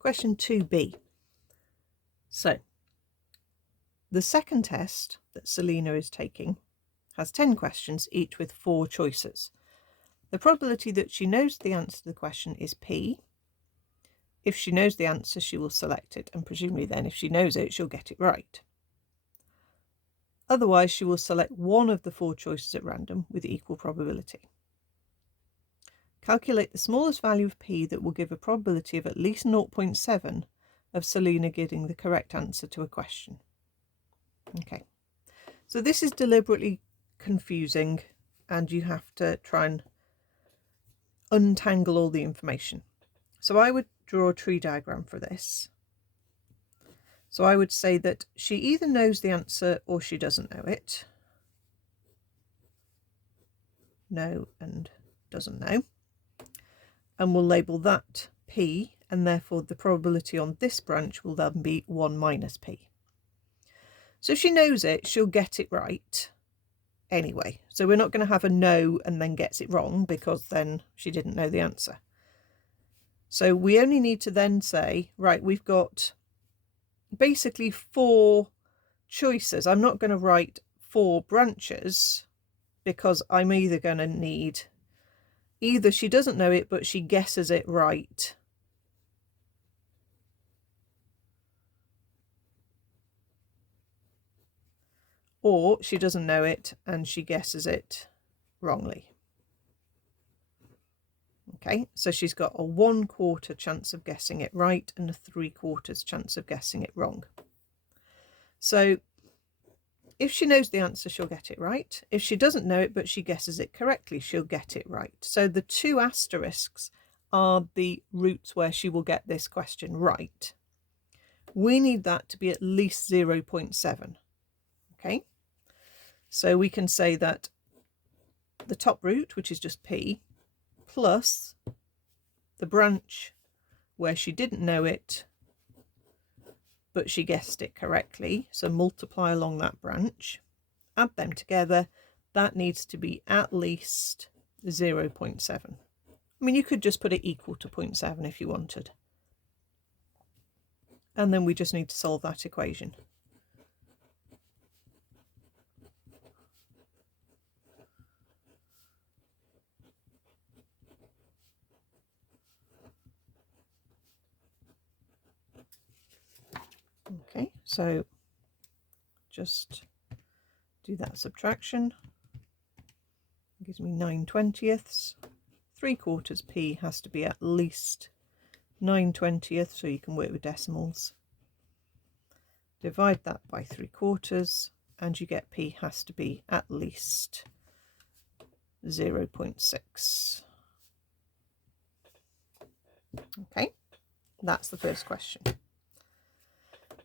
Question 2b. So, the second test that Selina is taking has 10 questions, each with 4 choices. The probability that she knows the answer to the question is P. If she knows the answer, she will select it, and presumably then if she knows it, she'll get it right. Otherwise, she will select one of the 4 choices at random with equal probability. Calculate the smallest value of P that will give a probability of at least 0.7 of Selina getting the correct answer to a question. Okay, so this is deliberately confusing and you have to try and untangle all the information. So I would draw a tree diagram for this. So I would say that she either knows the answer or she doesn't know it. Know and doesn't know. And we'll label that P, and therefore the probability on this branch will then be 1 minus P. So if she knows it, she'll get it right anyway. So we're not going to have a know and then gets it wrong, because then she didn't know the answer. So we only need to then say, right, we've got basically 4 choices. I'm not going to write 4 branches because I'm either going to need, either she doesn't know it but she guesses it right, or she doesn't know it and she guesses it wrongly. Okay, so she's got a 1/4 chance of guessing it right and a 3/4 chance of guessing it wrong. So if she knows the answer, she'll get it right. If she doesn't know it but she guesses it correctly, she'll get it right. So the 2 asterisks are the routes where she will get this question right. We need that to be at least 0.7. Okay, so we can say that the top route, which is just P, plus the branch where she didn't know it but she guessed it correctly, so multiply along that branch, add them together, that needs to be at least 0.7. I mean, you could just put it equal to 0.7 if you wanted. And then we just need to solve that equation. Okay, so just do that subtraction. It gives me 9/20. 3/4 P has to be at least 9/20, so you can work with decimals. Divide that by 3/4 and you get P has to be at least 0.6. Okay, that's the first question.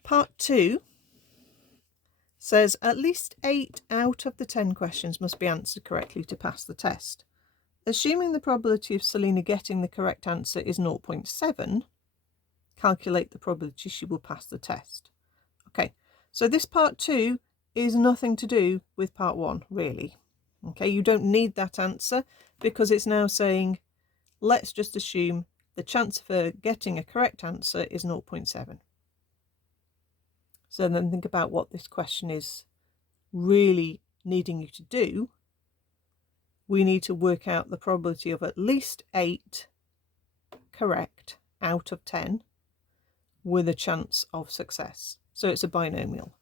Part 2 says at least 8 out of the 10 questions must be answered correctly to pass the test. Assuming the probability of Selina getting the correct answer is 0.7, calculate the probability she will pass the test. Okay, so this part 2 is nothing to do with part 1, really. Okay, you don't need that answer because it's now saying, let's just assume the chance of her getting a correct answer is 0.7. So then think about what this question is really needing you to do. We need to work out the probability of at least 8 correct out of 10 with a chance of success. So it's a binomial.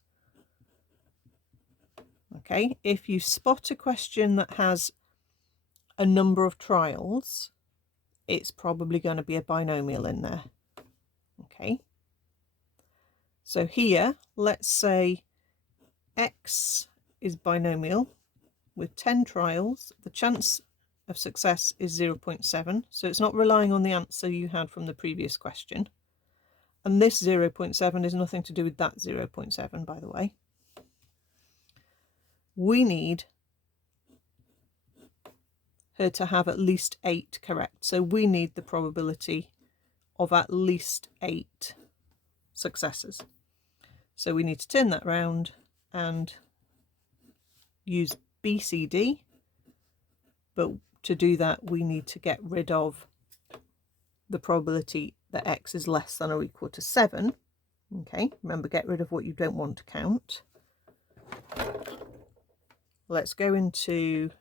Okay, if you spot a question that has a number of trials, it's probably going to be a binomial in there. Okay, so here, let's say X is binomial with 10 trials. The chance of success is 0.7, so it's not relying on the answer you had from the previous question. And this 0.7 is nothing to do with that 0.7, by the way. We need her to have at least 8 correct. So we need the probability of at least 8 successes. So we need to turn that round and use BCD. But to do that, we need to get rid of the probability that x is less than or equal to 7. Okay, remember, get rid of what you don't want to count. Let's go into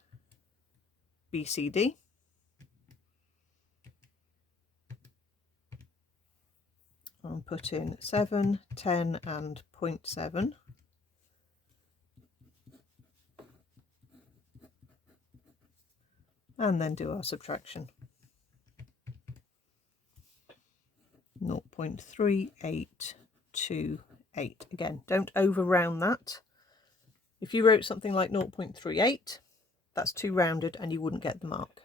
BCD. And put in 7, 10 and 0.7. And then do our subtraction. 0.3828. Again, don't over round that. If you wrote something like 0.38, that's too rounded and you wouldn't get the mark.